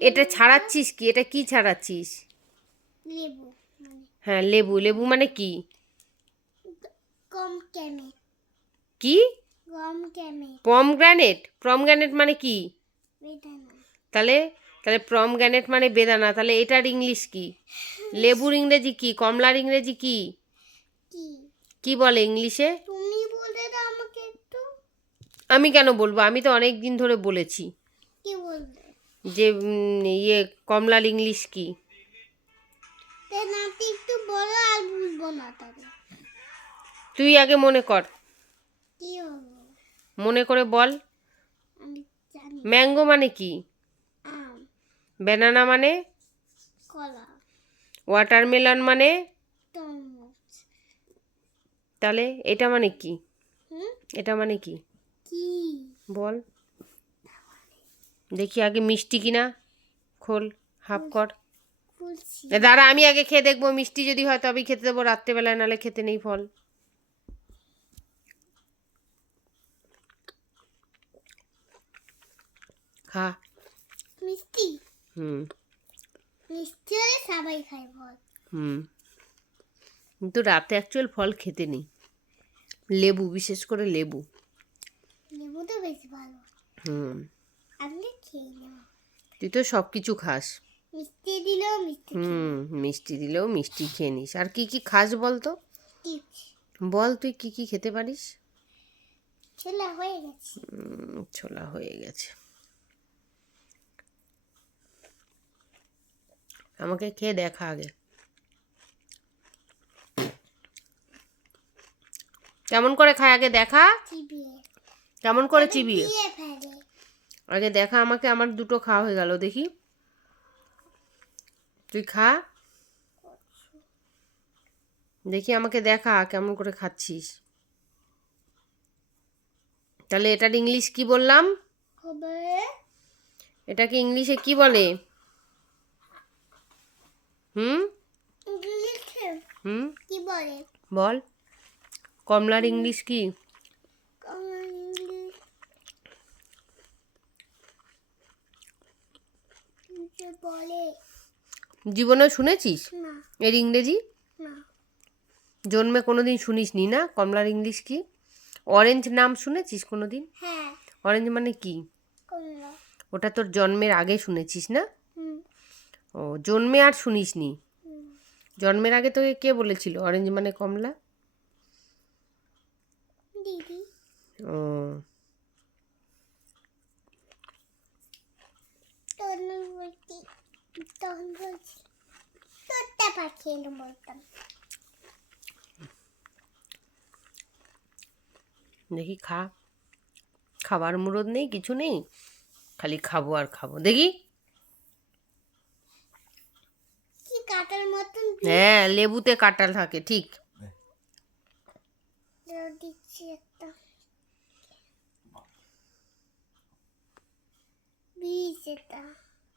এটা ছাড়াচ্ছিস কি? এটা কি ছাড়াচ্ছিস? লেবু মানে। হ্যাঁ লেবু। লেবু মানে কি? কি? কম কেমে পমগ্রানেট? প্রমগ্রানেট মানে কি? বেদানা। তাহলে তাহলে প্রমগ্রানেট মানে বেদানা। তাহলে এটার ইংলিশ কি? লেবুর ইংরেজি কি? কমলার ইংরেজি কি? কি? বলে ইংলিশে? বলে দাও আমাকে একটু। আমি কেন বলব? আমি তো অনেক দিন ধরে বলেছি। যে ইয়ে কমলার ইংলিশ কি? একটু বলো আর বুঝব না তুই আগে মনে কর। মনে করে বল। ম্যাঙ্গো মানে কি? ব্যানানা মানে? ওয়াটারমেলন মানে? তাহলে এটা মানে কি? এটা মানে কি? বল। দেখি আগে মিষ্টি কিনা। খোল হাফ কর। দাঁড়া আমি আগে খেয়ে দেখব মিষ্টি যদি হয় তবেই খেতে দেবো রাত্রেবেলায় নালে খেতে নেই ফল। খা। মিষ্টি? হুম। মিষ্টি হলে সবাই খায় বল হুম। কিন্তু রাতে অ্যাকচুয়াল ফল খেতে নেই। লেবু বিশেষ করে লেবু। লেবু তো বেশি ভালো। হুম। আপনি খেয়ে নেব তুই তো সব কিছু খাস। মিষ্টি দিলেও মিষ্টি হুম মিষ্টি দিলেও মিষ্টি খেয়ে নিস। আর কি কি খাস বল তো? বল তুই কি কি খেতে পারিস? ছেলে হয়ে গেছে। ছোলা হয়ে গেছে। আমাকে খেয়ে দেখা আগে। কেমন করে খায় আগে দেখা? কেমন করে চিবিয়ে? আগে দেখা আমাকে আমার দুটো খাওয়া হয়ে গেল দেখি। তুই খা। দেখি আমাকে দেখা কেমন করে খাচ্ছিস। তাহলে এটার ইংলিশ কি বললাম? এটাকে ইংলিশে কি বলে? হুম? হুম? কি বলে? বল। কমলার ইংলিশ কি আমার ইংলিশ যে বলে। জীবনে শুনেছিস? না। এর ইংরেজি? না। জন্মে কোনোদিন শুনিসনি না? কমলার ইংলিশ কি? অরেঞ্জ নাম শুনেছিস কোনোদিন? হ্যাঁ। অরেঞ্জ মানে কি? ওটা তোর জন্মের আগে শুনেছিস না? ও জন্মে আর শুনিসনি? হুম। জন্মের আগে তোকে কে বলেছিল? অরেঞ্জ মানে কমলা? দিদি। ও তখন বলছি তখন বলছি তোরটা এলো বলতাম দেখি খা। খাবার মুরদ নেই, কিছু নেই? খালি খাব আর খাব। দেখি। কাটার মতন হ্যাঁ লেবুতে কাটা থাকে, ঠিক। দিচ্ছি একটা